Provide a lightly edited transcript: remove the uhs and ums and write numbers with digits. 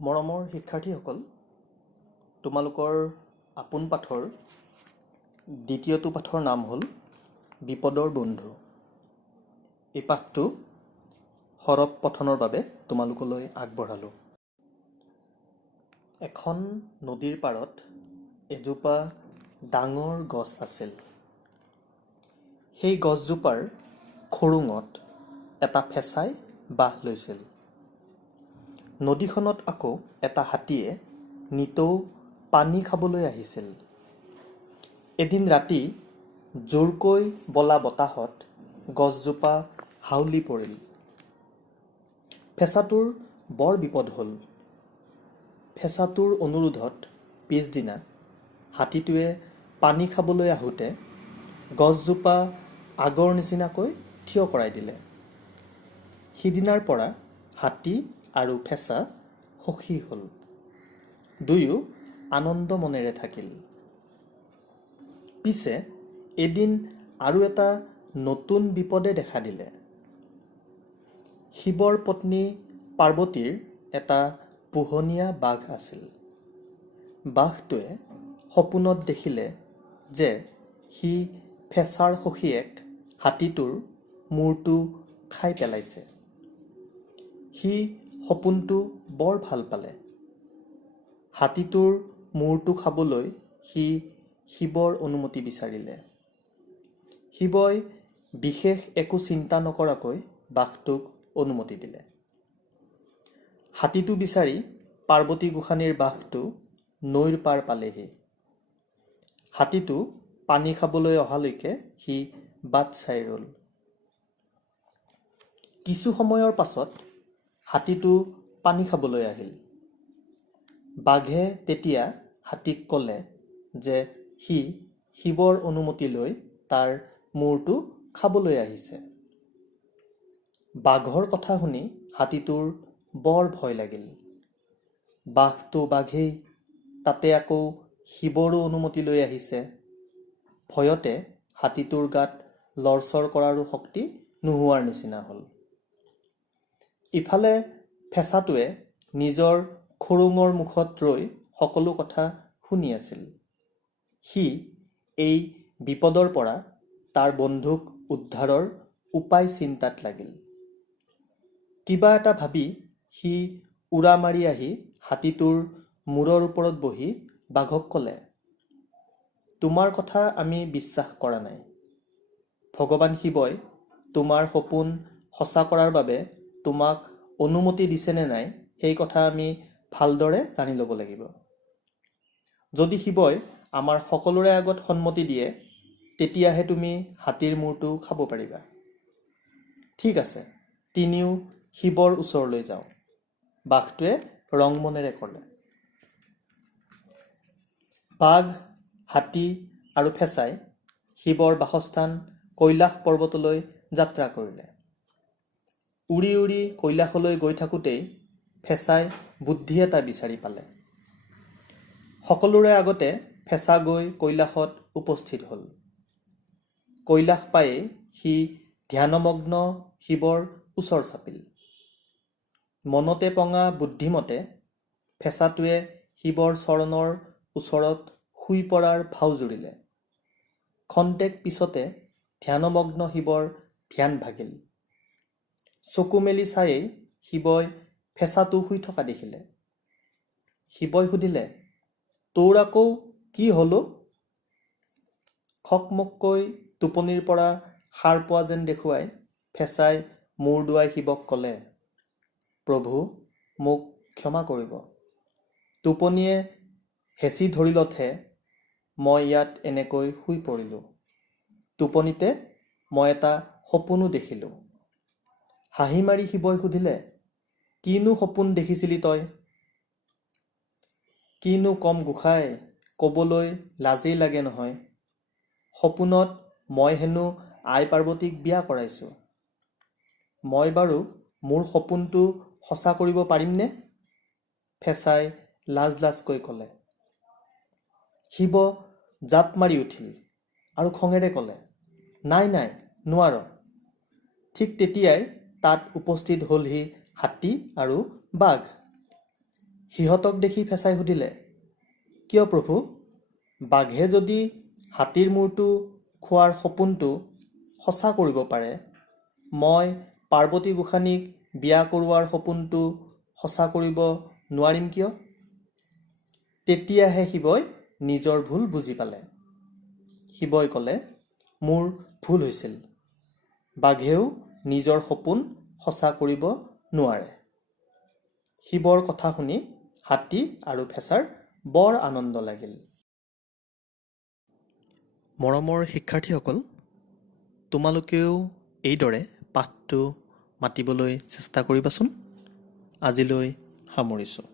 মৰমৰ শিক্ষাৰ্থীসকল, তোমালোকৰ আপোন পাঠৰ দ্বিতীয়টো পাঠৰ নাম হ'ল বিপদৰ বন্ধু। এই পাঠটো সৰৱ পঠনৰ বাবে তোমালোকলৈ আগবঢ়ালোঁ। এখন নদীৰ পাৰত এজোপা ডাঙৰ গছ আছিল। সেই গছজোপাৰ খৰুঙত এটা ফেঁচাই বাহ লৈছিল। নদীখনত আকৌ এটা হাতীয়ে নিতৌ পানী খাবলৈ আহিছিল। এদিন ৰাতি জোৰকৈ বলা বতাহত গছজোপা হাউলি পৰিল। ফেঁচাটোৰ বৰ বিপদ হ'ল। ফেঁচাটোৰ অনুৰোধত পিছদিনা হাতীটোৱে পানী খাবলৈ আহোঁতে গছজোপা আগৰ নিচিনাকৈ থিয় কৰাই দিলে। সিদিনাৰ পৰা হাতী আৰু ফেঁচা সখী হ'ল। দুয়ো আনন্দ মনেৰে থাকিল। পিছে এদিন আৰু এটা নতুন বিপদে দেখা দিলে। শিৱৰ পত্নী পাৰ্বতীৰ এটা পোহনীয়া বাঘ আছিল। বাঘটোৱে সপোনত দেখিলে যে সি ফেঁচাৰ সখীয়েক হাতীটোৰ মূৰটো খাই পেলাইছে। সি সপোনটো বৰ ভাল পালে। হাতীটোৰ মূৰটো খাবলৈ সি শিৱৰ অনুমতি বিচাৰিলে। শিৱই বিশেষ একো চিন্তা নকৰাকৈ বাঘটোক অনুমতি দিলে। হাতীটো বিচাৰি পাৰ্বতী গোসাঁনীৰ বাঘটো নৈৰ পাৰ পালেহি। হাতীটো পানী খাবলৈ অহালৈকে সি বাট চাই ৰ'ল। কিছু সময়ৰ পাছত হাতীটো পানী খাবলৈ আহিল। বাঘে তেতিয়া হাতীক ক'লে যে সি শিৱৰ অনুমতি লৈ তাৰ মূৰটো খাবলৈ আহিছে। বাঘৰ কথা শুনি হাতীটোৰ বৰ ভয় লাগিল। বাঘটো বাঘেই, তাতে আকৌ শিৱৰো অনুমতি লৈ আহিছে। ভয়তে হাতীটোৰ গাত লৰচৰ কৰাৰো শক্তি নোহোৱাৰ নিচিনা হ'ল। ইফালে ফেঁচাটোৱে নিজৰ খৰুঙৰ মুখত ৰৈ সকলো কথা শুনি আছিল। সি এই বিপদৰ পৰা তাৰ বন্ধুক উদ্ধাৰৰ উপায় চিন্তাত লাগিল। কিবা এটা ভাবি সি উৰা মাৰি আহি হাতীটোৰ মূৰৰ ওপৰত বহি বাঘক ক'লে, তোমাৰ কথা আমি বিশ্বাস কৰা নাই। ভগৱান শিৱই তোমাৰ সপোন সঁচা কৰাৰ বাবে তোমাক অনুমতি দিছেনে নাই সেই কথা আমি ভালদৰে জানি ল'ব লাগিব। যদি শিৱই আমাৰ সকলোৰে আগত সন্মতি দিয়ে তেতিয়াহে তুমি হাতীৰ মূৰটো খাব পাৰিবা। ঠিক আছে, তিনিও শিৱৰ ওচৰলৈ যাওঁ, বাঘটোৱে ৰং মনেৰে ক'লে। বাঘ, হাতী আৰু ফেঁচাই শিৱৰ বাসস্থান কৈলাশ পৰ্বতলৈ যাত্ৰা কৰিলে। উৰি উৰি কৈলাশলৈ গৈ থাকোঁতেই ফেঁচাই বুদ্ধি এটা বিচাৰি পালে। সকলোৰে আগতে ফেঁচা গৈ কৈলাশত উপস্থিত হ'ল। কৈলাশ পায়েই সি ধ্যানমগ্ন শিৱৰ ওচৰ চাপিল। মনতে পঙা বুদ্ধিমতে ফেঁচাটোৱে শিৱৰ চৰণৰ ওচৰত শুই পৰাৰ ভাও জুৰিলে। ক্ষন্তেক পিছতে ধ্যানমগ্ন শিৱৰ ধ্যান ভাগিল। চকু মেলি চায়েই শিৱই ফেঁচাটো শুই থকা দেখিলে। শিৱই সুধিলে, তোৰ আকৌ কি হ'ল অ'? খকমককৈ টোপনিৰ পৰা সাৰ পোৱা যেন দেখুৱাই ফেঁচাই মূৰ দোৱাই শিৱক ক'লে, প্ৰভু, মোক ক্ষমা কৰিব। টোপনিয়ে হেঁচি ধৰিলতহে মই ইয়াত এনেকৈ শুই পৰিলোঁ। টোপনিতে মই এটা সপোনো দেখিলোঁ। হাঁহি মাৰি শিৱই সুধিলে, কিনো সপোন দেখিছিলি তই? কিনো কম গোসাঁই, ক'বলৈ লাজেই লাগে নহয়। সপোনত মই হেনো আই পাৰ্বতীক বিয়া কৰাইছোঁ। মই বাৰু মোৰ সপোনটো সঁচা কৰিব পাৰিমনে? ফেঁচাই লাজ লাজকৈ ক'লে। শিৱ জাপ মাৰি উঠিল আৰু খঙেৰে ক'লে, নাই নাই, নোৱাৰ। ঠিক তেতিয়াই তাত উপস্থিত হ'লহি হাতী আৰু বাঘ। সিহঁতক দেখি ফেঁচাই সুধিলে, কিয় প্ৰভু? বাঘে যদি হাতীৰ মূৰটো খোৱাৰ সপোনটো সঁচা কৰিব পাৰে, মই পাৰ্বতী গোসানীক বিয়া কৰোৱাৰ সপোনটো সঁচা কৰিব নোৱাৰিম কিয়? তেতিয়াহে শিৱই নিজৰ ভুল বুজি পালে। শিৱই ক'লে, মোৰ ভুল হৈছিল। বাঘেও নিজৰ সপোন সঁচা কৰিব নোৱাৰে। শিৱৰ কথা শুনি হাতী আৰু ফেঁচাৰ বৰ আনন্দ লাগিল। মৰমৰ শিক্ষাৰ্থীসকল, তোমালোকেও এইদৰে পাঠটো মাতিবলৈ চেষ্টা কৰিবাচোন। আজিলৈ সামৰিছোঁ।